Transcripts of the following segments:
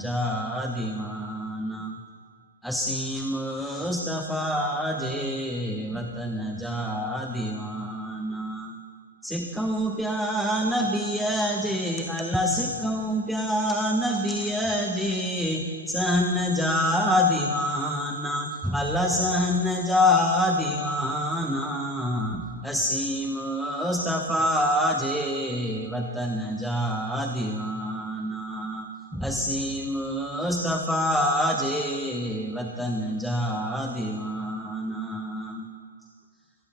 जा दीवाना। असीं मुस्तफ़ा जे वतन जा दीवाना। सिखऊं पिया नबीअ जे अला सिखऊं पिया नबीअ जे सहन जा दीवाना। अला सहन जा दीवाना। असीं मुस्तफ़ा जे वतन जा दीवाना। असीं मुस्तफ़ा जे वतन जा दीवाना।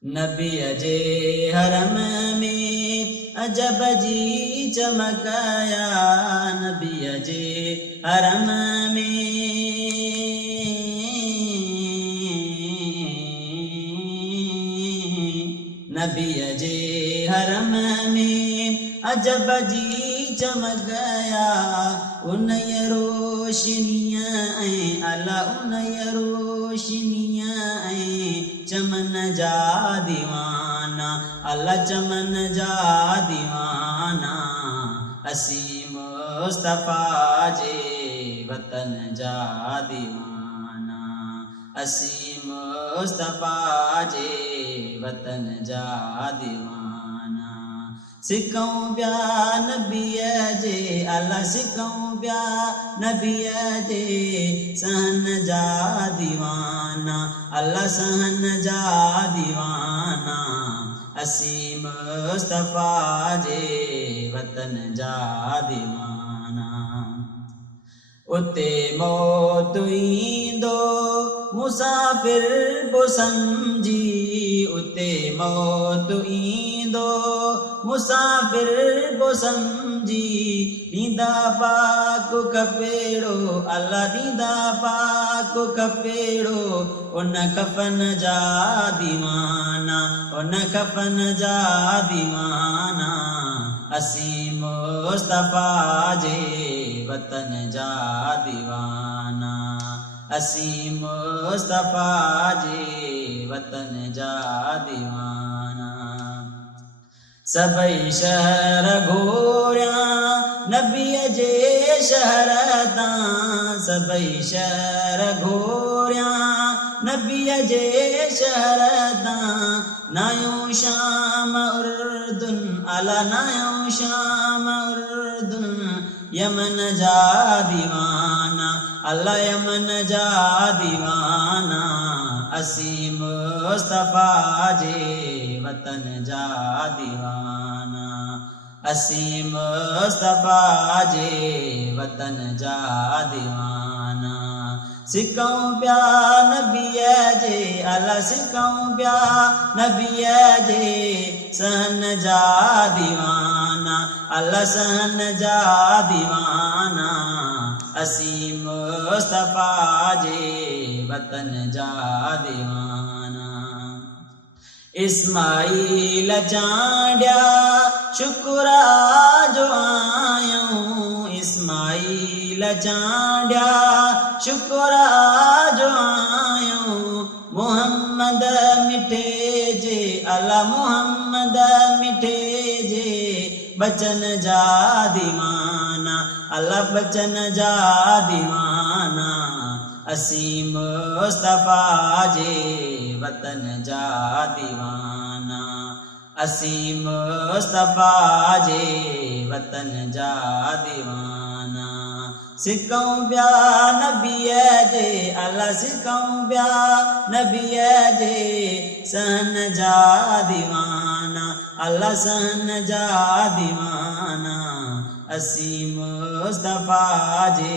नबीअ जे हरम में अजब जी चमकया। नबीअ जे हरम में नबीअ जे हरम में अजब जी चमकया। उन रोशनीअ ऐं अला उन रोशनीअ ऐं चमन जा दीवाना। अला चमन जा दीवाना। असीं मुस्तफ़ा जे वतन जा दीवाना। असीं मुस्तफ़ा जे वतन जा दीवाना। सिखऊं पिया नबीअ जे अला सिखऊं पिया नबीअ जे सहन जा दीवाना। अला सहन जा दीवाना। असीं मुस्तफ़ा जे वतन जा दीवाना। उते मौत ईंदो मुसाफ़िर बि सम्झी। उते मौत ईंदो मुसाफ़िर बि सम्झी। ॾींदा पाक कपेड़ो अला ॾींदा पाक कपेड़ो उन कफ़न जा दीवाना। उन कफ़न जा दीवाना। असीं मुस्तफ़ा जे वतन जा दीवाना। असीं मुस्तफ़ा जे वतन जा दीवाना। सभई शहर घोरिया नबीअ जे शहर तां। सभई शहर घोरिया नबीअ जे शहर तां। नायो शाम उर्दुन अला नायो शाम उर्दुन यमन जा दीवाना। अला यमन जा दीवाना। असीं मुस्तफ़ा जे वतन जा दीवाना। असीं मुस्तफ़ा जे वतन जा दीवाना। सिखऊं पिया नबीअ जे अला सिखऊं पिया नबीअ जे सहन जा दीवाना। अला सहन जा दीवाना। असीं मुस्तफ़ा जे वतन जा दीवाना। इस्माईल चांडिया शुक्र जो आयूं। इस्माईल चांडिया शुक्र जो आयूं। मोहम्मद मिठे जे अला मोहम्मद मिठे जे बचन जा दीवाना। अला बचन जा दीवाना। असीं मुस्तफ़ा जे वतन जा दीवाना। असीं मुस्तफ़ा जे वतन जा दीवाना। सिखऊं पिया नबीअ जे अला सिखऊं पिया नबीअ जे सहन जा दीवाना। अला सहन जा दीवाना। असीं मुस्तफ़ा जे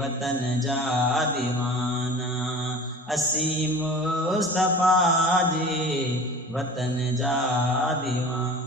वतन जा दीवाना। असीं मुस्तफ़ा जे वतन जा दीवाना।